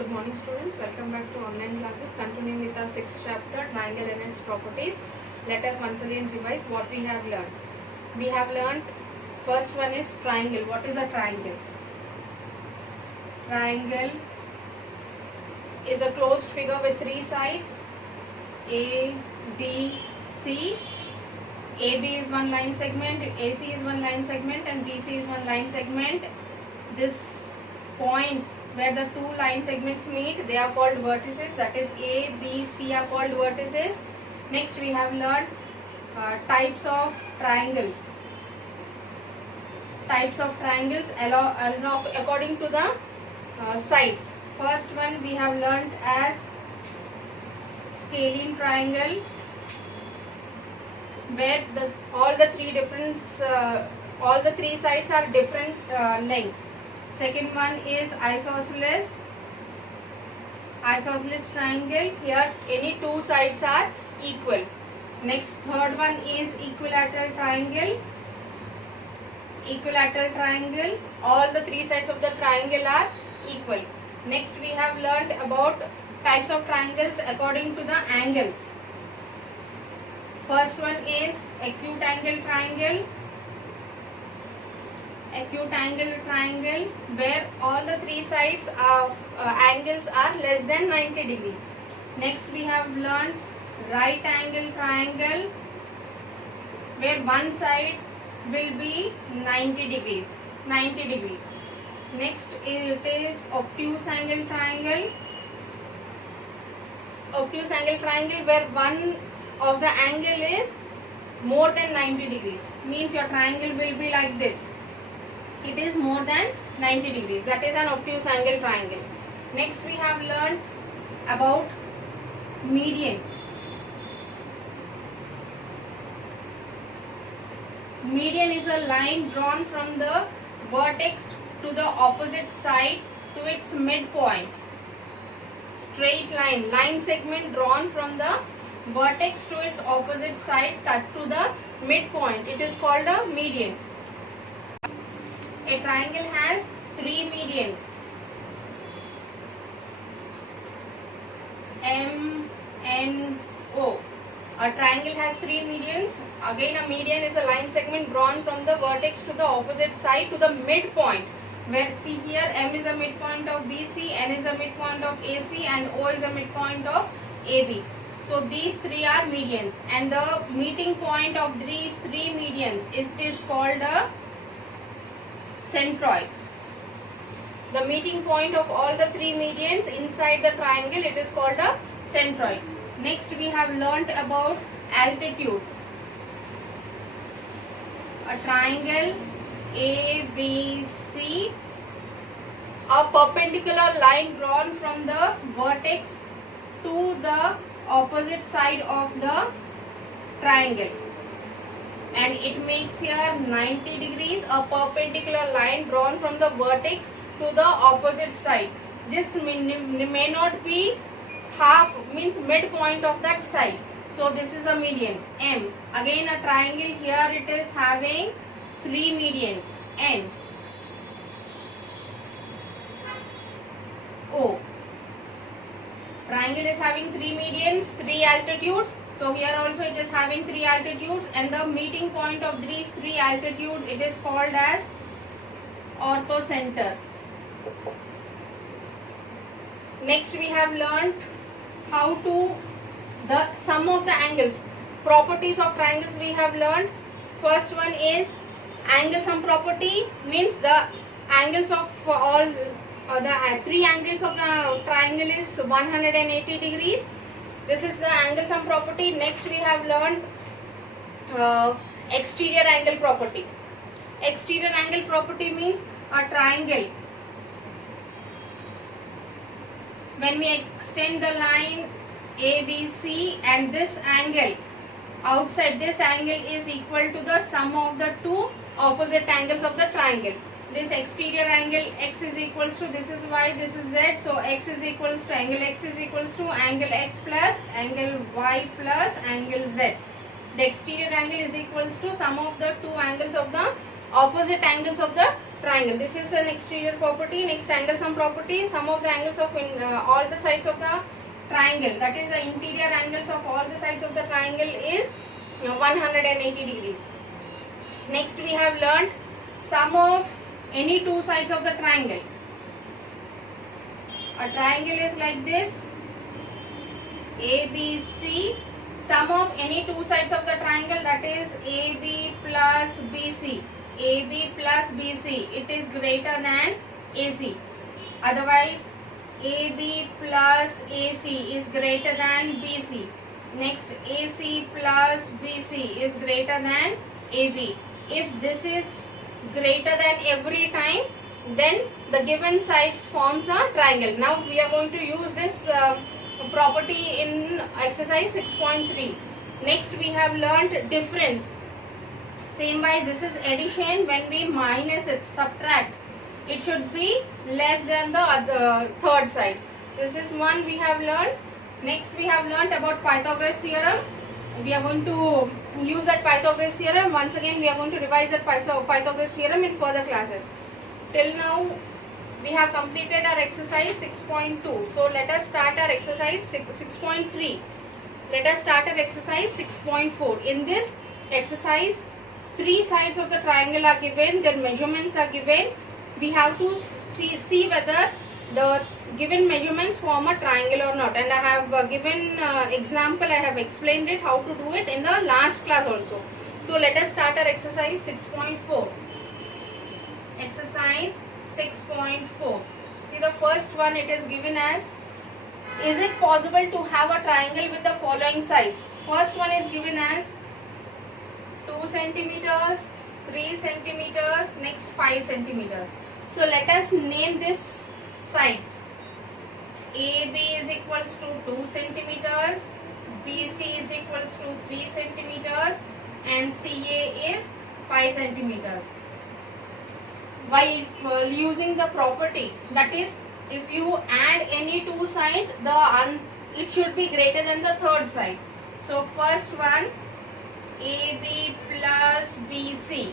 Good morning students, welcome back to online classes. Continuing with our 6th chapter, triangle and its properties. Let us once again revise what we have learned. We have learned, first one is triangle. What is a triangle? Triangle is a closed figure with three sides, A, B, C. AB is one line segment, AC is one line segment and BC is one line segment. This points where the two line segments meet, they are called vertices, that is A, B, C are called vertices. Next we have learned types of triangles. Types of triangles according to the sides. First one we have learned as scalene triangle, where all the three sides are different lengths. Second one is isosceles triangle. Here any two sides are equal. Next, third one is equilateral triangle. All the three sides of the triangle are equal. Next, we have learned about types of triangles according to the angles. First one is acute angle triangle. Where all the three sides of angles are less than 90 degrees. Next we have learned right angle triangle, where one side will be 90 degrees. Next it is obtuse angle triangle. Where one of the angle is more than 90 degrees. Means your triangle will be like this. It is more than 90 degrees. That is an obtuse angle triangle. Next we have learned about median. Median is a line drawn from the vertex to the opposite side to its midpoint. Straight line segment drawn from the vertex to its opposite side cut to the midpoint. It is called a median. A triangle has three medians, M, N, O. A triangle has three medians. Again, a median is a line segment drawn from the vertex to the opposite side to the midpoint. Where see here, M is the midpoint of BC, N is the midpoint of AC and O is the midpoint of AB. So these three are medians, and the meeting point of these three medians is called a centroid. The meeting point of all the three medians inside the triangle, it is called a centroid. Next we have learnt about altitude. A triangle ABC, a perpendicular line drawn from the vertex to the opposite side of the triangle, and it makes here 90 degrees, a perpendicular line drawn from the vertex to the opposite side. This may not be half, means midpoint of that side. So this is a median, M. Again a triangle, here it is having three medians, N, O. Triangle is having three medians, three altitudes. So here also it is having three altitudes, and the meeting point of these three altitudes, it is called as orthocenter. Next we have learnt how to the sum of the angles. Properties of triangles we have learnt. First one is angle sum property, means the angles of all the three angles of the triangle is 180 degrees. This is the angle sum property. Next we have learned exterior angle property. Exterior angle property means a triangle, when we extend the line ABC and this angle outside, this angle is equal to the sum of the two opposite angles of the triangle. This exterior angle x is equals to, this is y, this is z, so x is equals to, angle x is equals to angle x plus angle y plus angle z. The exterior angle is equals to sum of the two angles of the opposite angles of the triangle. This is an exterior property. Next, angle sum property. Sum of the angles of all the sides of the triangle, that is the interior angles of all the sides of the triangle is 180 degrees. Next, we have learnt sum of any two sides of the triangle. A triangle is like this, ABC. Sum of any two sides of the triangle, that is AB plus BC. AB plus BC, it is greater than AC. Otherwise, AB plus AC is greater than BC. Next, AC plus BC is greater than AB. If this is greater than every time, then the given sides forms a triangle. Now we are going to use this property in exercise 6.3. Next, we have learnt difference. Same wise, this is addition. When we minus it, subtract, it should be less than the third side. This is one we have learned. Next, we have learnt about Pythagoras theorem. We are going to use that Pythagoras theorem. Once again, we are going to revise that Pythagoras theorem in further classes. Till now, we have completed our exercise 6.2. So let us start our exercise 6.3. Let us start our exercise 6.4. In this exercise, three sides of the triangle are given, their measurements are given. We have to see whether the given measurements form a triangle or not. And I have given example, I have explained it how to do it in the last class also. So let us start our exercise 6.4. Exercise 6.4. See the first one, it is given as, is it possible to have a triangle with the following sides? First one is given as 2 centimeters, 3 centimeters, next 5 centimeters. So let us name this sides. AB is equals to 2 centimeters, BC is equals to 3 centimeters and CA is 5 centimeters. By using the property, that is, if you add any two sides, it should be greater than the third side. So first one, AB plus BC,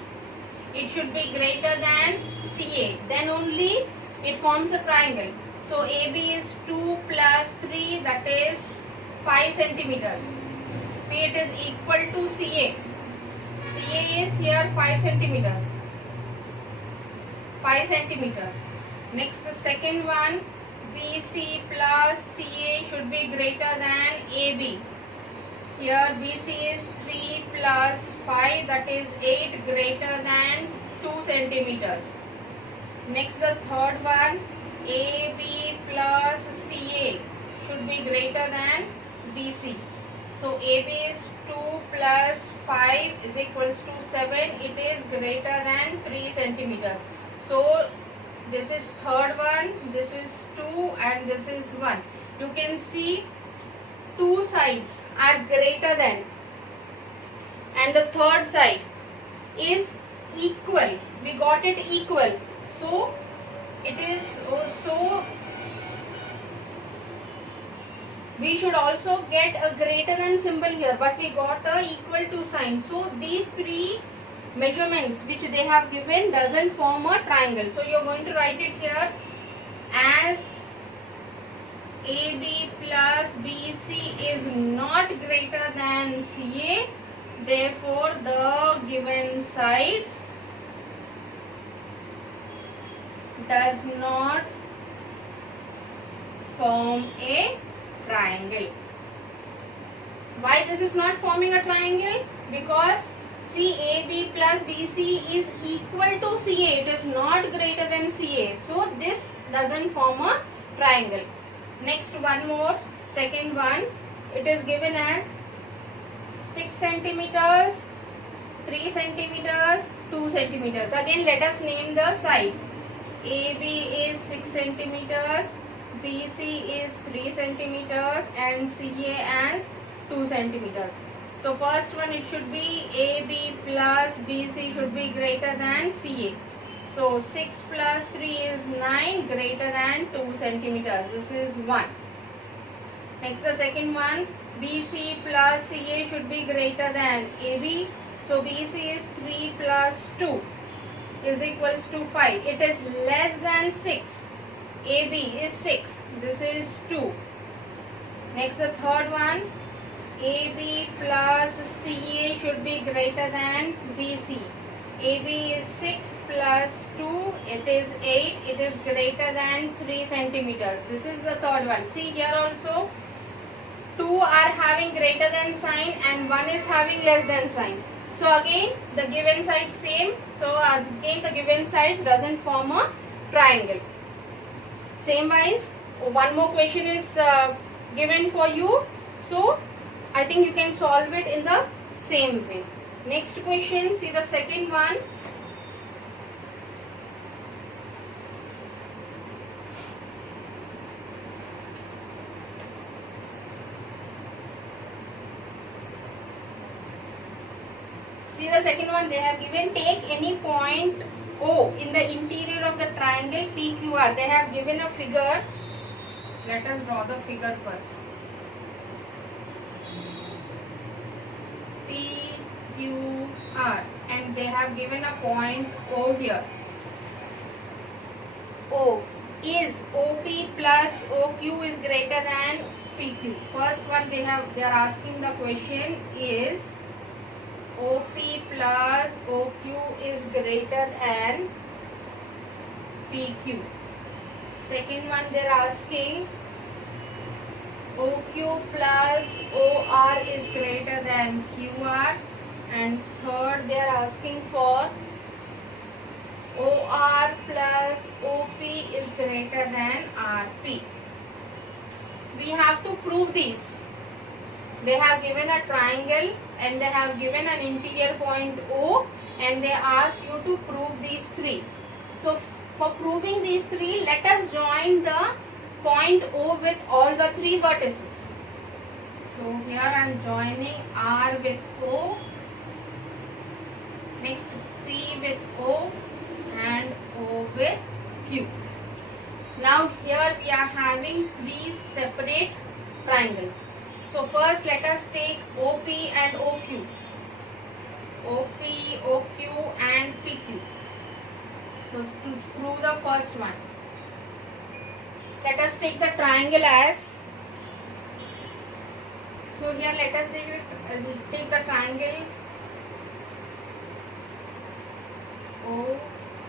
it should be greater than CA, then only it forms a triangle. So AB is 2 plus 3, that is 5 centimeters. See, it is equal to CA. CA is here 5 centimeters. 5 centimeters. Next, the second one, BC plus CA should be greater than AB. Here BC is 3 plus 5, that is 8, greater than 2 centimeters. Next, the third one, AB plus CA should be greater than BC. So AB is 2 plus 5 is equals to 7. It is greater than 3 centimeters. So this is third one, this is 2 and this is 1. You can see two sides are greater than and the third side is equal. We got it equal. So it is also, we should also get a greater than symbol here, but we got a equal to sign. So these three measurements which they have given doesn't form a triangle. So you are going to write it here as AB plus BC is not greater than CA. Therefore, the given sides does not form a triangle. Why this is not forming a triangle? Because AB plus BC is equal to CA. It is not greater than CA. So this doesn't form a triangle. Next, one more, second one. It is given as 6 centimeters, 3 centimeters, 2 centimeters. Again, let us name the sides. AB is 6 centimeters, BC is 3 centimeters and CA as 2 centimeters. So first one, it should be AB plus BC should be greater than CA. So 6 plus 3 is 9, greater than 2 centimeters. This is 1. Next, the second one, BC plus CA should be greater than AB. So BC is 3 plus 2 is equals to 5. It is less than 6. AB is 6. This is 2. Next, the third one, AB plus CA should be greater than BC. AB is 6 plus 2, it is 8. It is greater than 3 centimeters. This is the third one. See here also, 2 are having greater than sign and 1 is having less than sign. So again, the given sides same. So again, the given sides doesn't form a triangle. Same wise, one more question is given for you. So I think you can solve it in the same way. Next question, see the second one. See the second one, they have given take any point O in the interior of the triangle PQR. They have given a figure. Let us draw the figure first. PQR, and they have given a point O here. O is OP plus OQ is greater than PQ. First one they are asking the question is OP plus OQ is greater than PQ. Second one they are asking OQ plus OR is greater than QR. And third they are asking for OR plus OP is greater than RP. We have to prove these. They have given a triangle and they have given an interior point O and they ask you to prove these three. So for proving these three, let us join the point O with all the three vertices. So here I am joining R with O, next P with O and O with Q. Now here we are having three separate triangles. So first let us take OP and OQ. OP, OQ and PQ. So to prove the first one, let us take the triangle as, so here let us take the triangle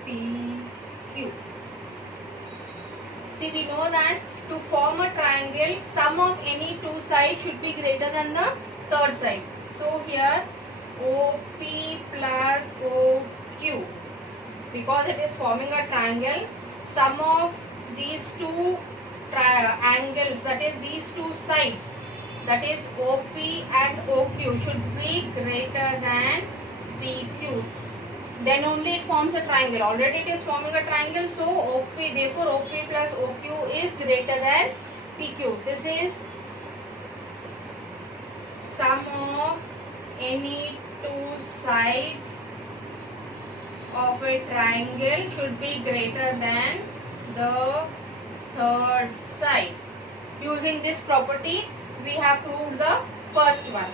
OPQ. See, we know that to form a triangle, sum of any two sides should be greater than the third side. So here OP plus OQ, because it is forming a triangle, sum of these two angles, that is these two sides, that is OP and OQ, should be greater than PQ. Then only it forms a triangle. Already it is forming a triangle, so OP, therefore OP plus OQ is greater than PQ. This is sum of any two sides of a triangle should be greater than the third side. Using this property, we have proved the first one.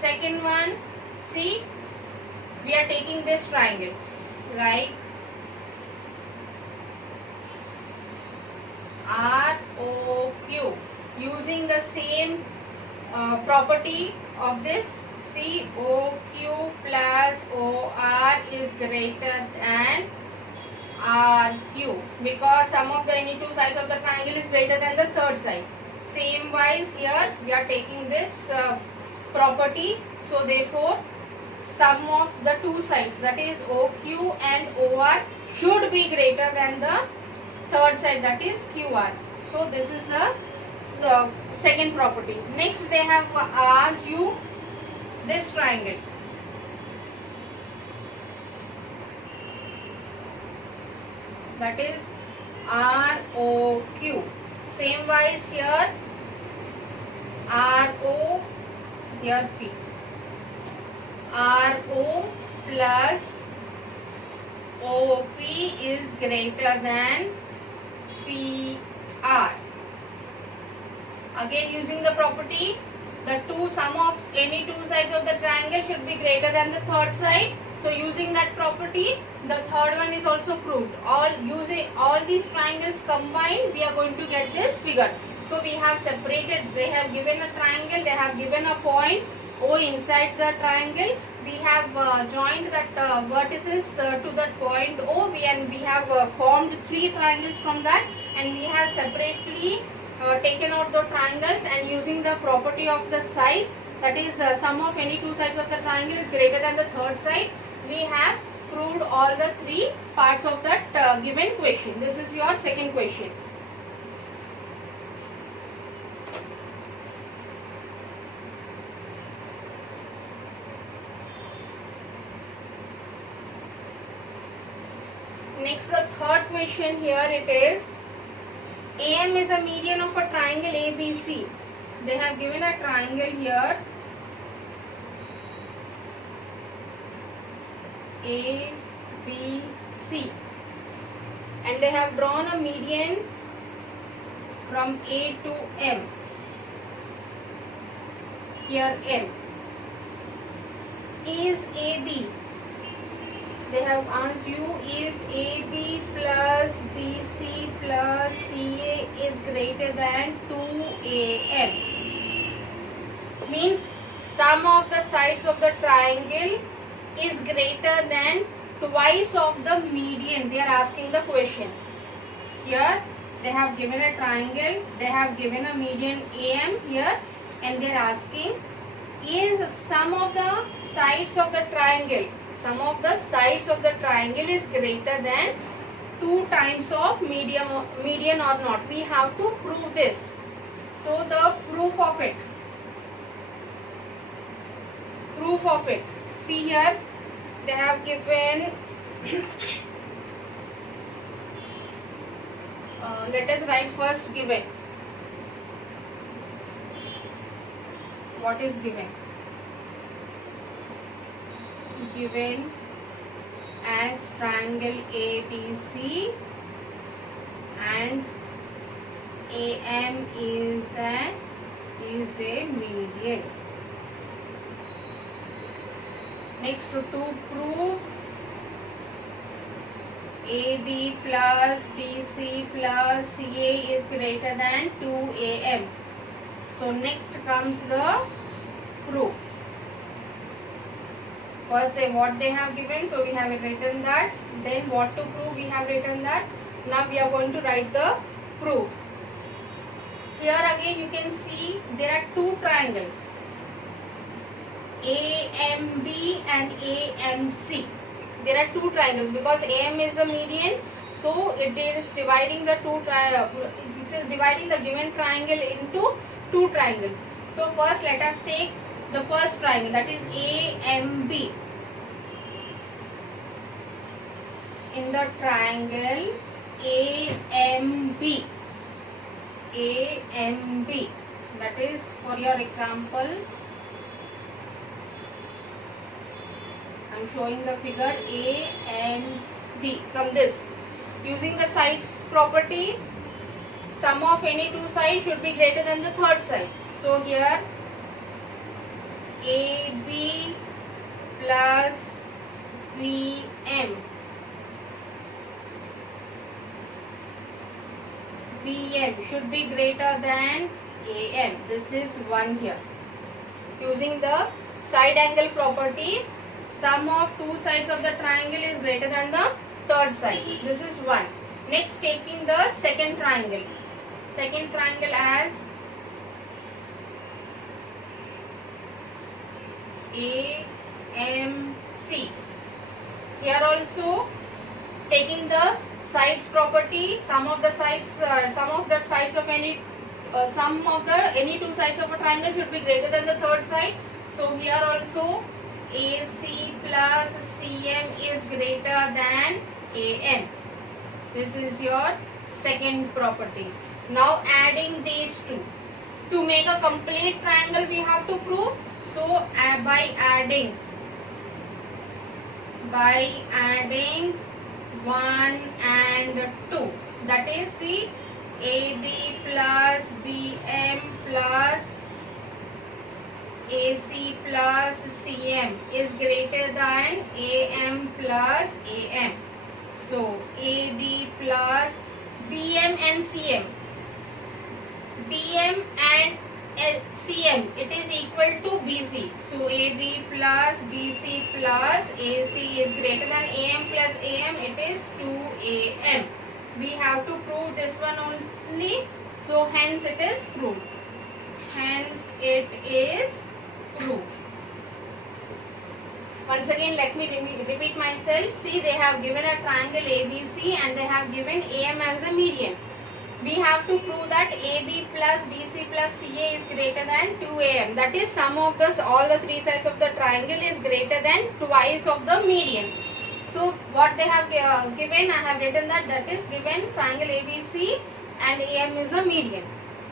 Second one, see, we are taking this triangle like ROQ. Using the same property of this, see, OQ plus OR is greater than RQ, because sum of the any two sides of the triangle is greater than the third side. Same wise here we are taking this property, so therefore sum of the two sides, that is OQ and OR, should be greater than the third side, that is QR. So this is the second property. Next they have asked you this triangle. That is ROQ. Same wise here RO, here P. RO plus OP is greater than PR. Again using the property, the sum of any two sides of the triangle should be greater than the third side. So using that property, The third one is also proved. All using all these triangles combined, we are going to get this figure. So we have separated, they have given a triangle, they have given a point O inside the triangle. We have joined that vertices to that point O, and we have formed three triangles from that, and we have separately taken out the triangles, and using the property of the sides, that is sum of any two sides of the triangle is greater than the third side, we have proved all the three parts of that given question. This is your second question. Next, the third question here it is, AM is a median of a triangle ABC. They have given a triangle here, ABC, and they have drawn a median from A to M. Here M. Is AB, they have asked you, is AB plus BC plus CA is greater than 2AM? Means sum of the sides of the triangle is greater than twice of the median. They are asking the question. Here they have given a triangle, they have given a median AM here, and they are asking, is sum of the sides of the triangle, sum of the sides of the triangle is greater than 2 times of median or not? We have to prove this. So the proof of it. See here, they have given let us write first given. What is given? Given as triangle ABC and AM is a median. Next, to prove AB plus BC plus CA is greater than 2AM. So next comes the proof. First what they have given, so we have written that. Then what to prove, we have written that. Now we are going to write the proof. Here again you can see there are two triangles, AMB and AMC. There are two triangles because AM is the median, so it is dividing the given triangle into two triangles. So first let us take the first triangle, that is AMB. In the triangle AMB, that is for your example, I am showing the figure AMB. From this, using the sides property, sum of any two sides should be greater than the third side. So here AB plus BM should be greater than AM. This is 1 here. Using the side angle property, sum of two sides of the triangle is greater than the third side. This is 1. Next, taking the second triangle. Second triangle as AMC. Here also taking the sides property, sum of the sides of any two sides of a triangle should be greater than the third side. So here also AC plus CM is greater than AM. This is your second property. Now adding these two. To make a complete triangle we have to prove. So by adding 1 and 2, that is see AB plus BM plus AC plus CM is greater than AM plus AM. So AB plus BM and CM. BM and CM, it is equal to BC. So AB plus BC plus AC is greater than AM plus AM. It is 2AM. We have to prove this one only. So hence it is proved. Hence it is proved. Once again, let me repeat myself. See, they have given a triangle ABC and they have given AM as the median. We have to prove that AB plus BC plus CA is greater than 2AM. That is, sum of all the three sides of the triangle is greater than twice of the median. So what they have given, I have written that is given triangle ABC and AM is a median.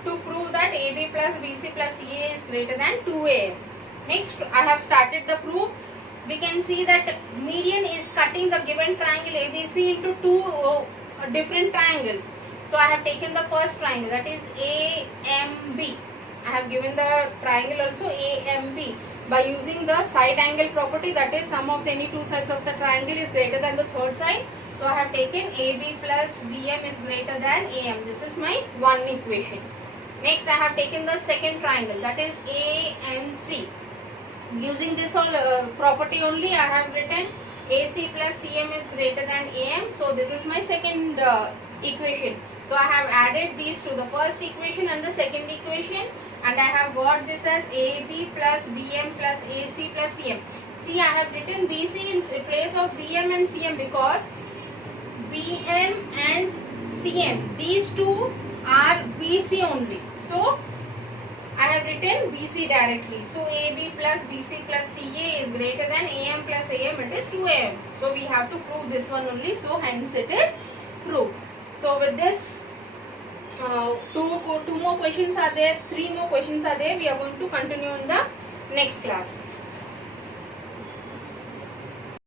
To prove that AB plus BC plus CA is greater than 2AM. Next, I have started the proof. We can see that median is cutting the given triangle ABC into two different triangles. So I have taken the first triangle, that is AMB. I have given the triangle also AMB. By using the side angle property, that is, sum of any two sides of the triangle is greater than the third side. So I have taken AB plus BM is greater than AM. This is my one equation. Next, I have taken the second triangle, that is ANC. Using this whole property only, I have written AC plus CM is greater than AM. So this is my second equation. So I have added these to the first equation and the second equation, and I have got this as AB plus BM plus AC plus CM. See, I have written BC in place of BM and CM because BM and CM, these two are BC only. So I have written BC directly. So AB plus BC plus CA is greater than AM plus AM. It is 2AM. So we have to prove this one only. So hence it is proved. So with this, two more questions are there, three more questions are there. We are going to continue in the next class.